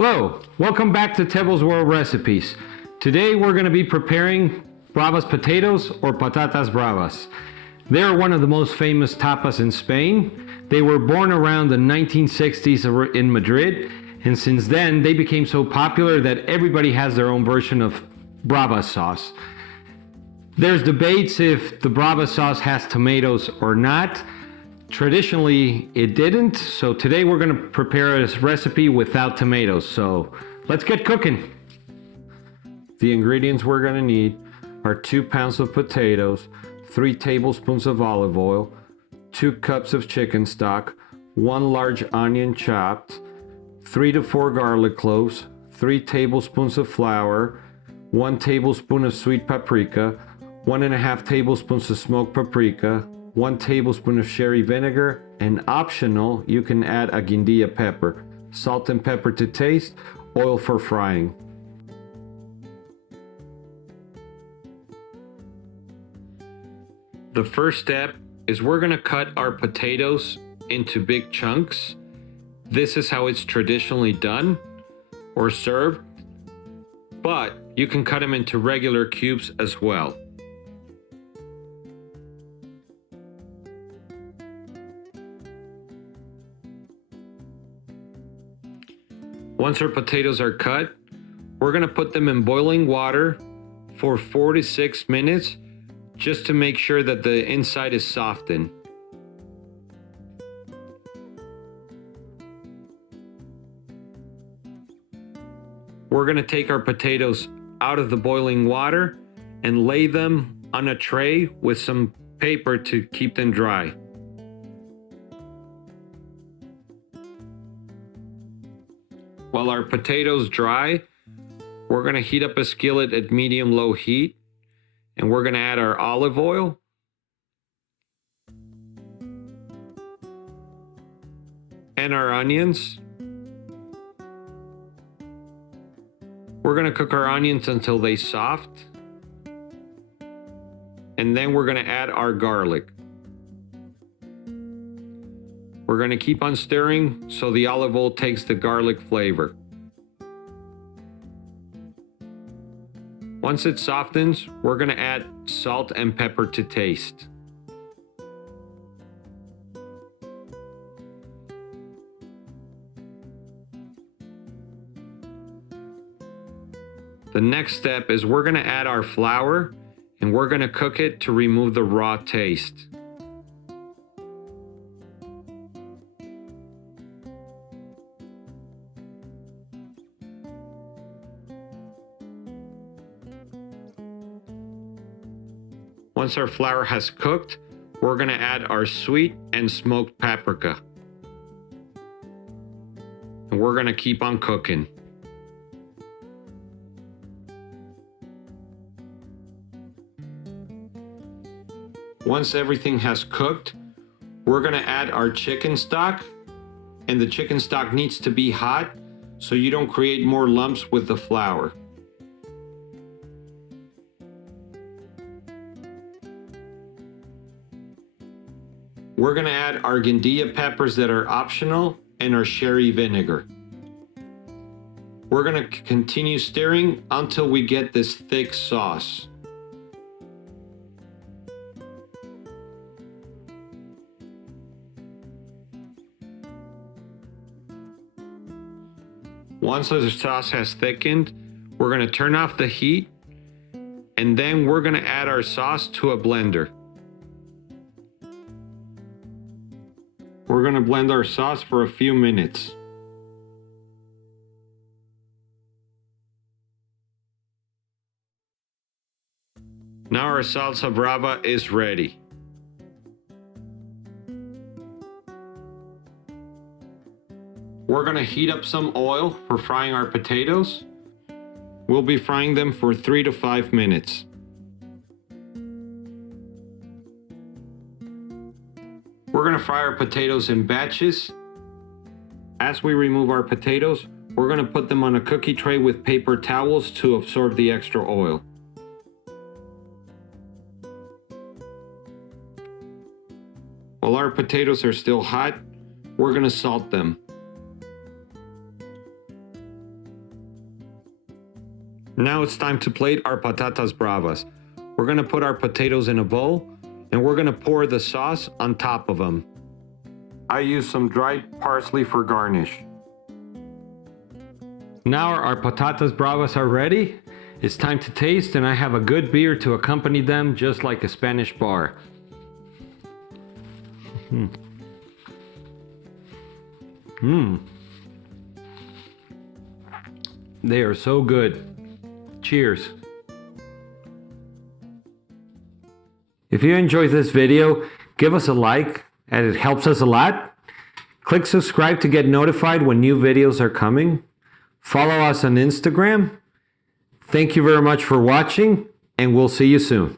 Hello, welcome back to Tebo's World Recipes. Today we're going to be preparing Bravas Potatoes or Patatas Bravas. They are one of the most famous tapas in Spain. They were born around the 1960s in Madrid, and since then they became so popular that everybody has their own version of Brava sauce. There's debates if the Brava sauce has tomatoes or not. Traditionally, it didn't, so today we're going to prepare a recipe without tomatoes, so let's get cooking. The ingredients we're going to need are 2 pounds of potatoes, 3 tablespoons of olive oil, 2 cups of chicken stock, 1 large onion chopped, 3 to 4 garlic cloves, 3 tablespoons of flour, 1 tablespoon of sweet paprika, 1.5 tablespoons of smoked paprika, 1 tablespoon of sherry vinegar, and optional, you can add a guindilla pepper, salt and pepper to taste, oil for frying. The first step is we're going to cut our potatoes into big chunks. This is how it's traditionally done or served, but you can cut them into regular cubes as well. Once our potatoes are cut, we're going to put them in boiling water for 4 to 6 minutes just to make sure that the inside is softened. We're going to take our potatoes out of the boiling water and lay them on a tray with some paper to keep them dry. While our potatoes dry, we're going to heat up a skillet at medium-low heat, and we're going to add our olive oil, and our onions. We're going to cook our onions until they soft, and then we're going to add our garlic. We're going to keep on stirring so the olive oil takes the garlic flavor. Once it softens, we're going to add salt and pepper to taste. The next step is we're going to add our flour and we're going to cook it to remove the raw taste. Once our flour has cooked, we're going to add our sweet and smoked paprika. And we're going to keep on cooking. Once everything has cooked, we're going to add our chicken stock. And the chicken stock needs to be hot so you don't create more lumps with the flour. We're going to add our guindilla peppers that are optional and our sherry vinegar. We're going to continue stirring until we get this thick sauce. Once the sauce has thickened, we're going to turn off the heat, and then we're going to add our sauce to a blender. We're going to blend our sauce for a few minutes. Now our Salsa Brava is ready. We're going to heat up some oil for frying our potatoes. We'll be frying them for 3 to 5 minutes. We're going to fry our potatoes in batches. As we remove our potatoes, we're going to put them on a cookie tray with paper towels to absorb the extra oil. While our potatoes are still hot, we're going to salt them. Now it's time to plate our patatas bravas. We're gonna put our potatoes in a bowl and we're gonna pour the sauce on top of them. I use some dried parsley for garnish. Now our patatas bravas are ready. It's time to taste, and I have a good beer to accompany them, just like a Spanish bar. They are so good. Cheers. If you enjoyed this video, give us a like, and it helps us a lot. Click subscribe to get notified when new videos are coming. Follow us on Instagram. Thank you very much for watching, and we'll see you soon.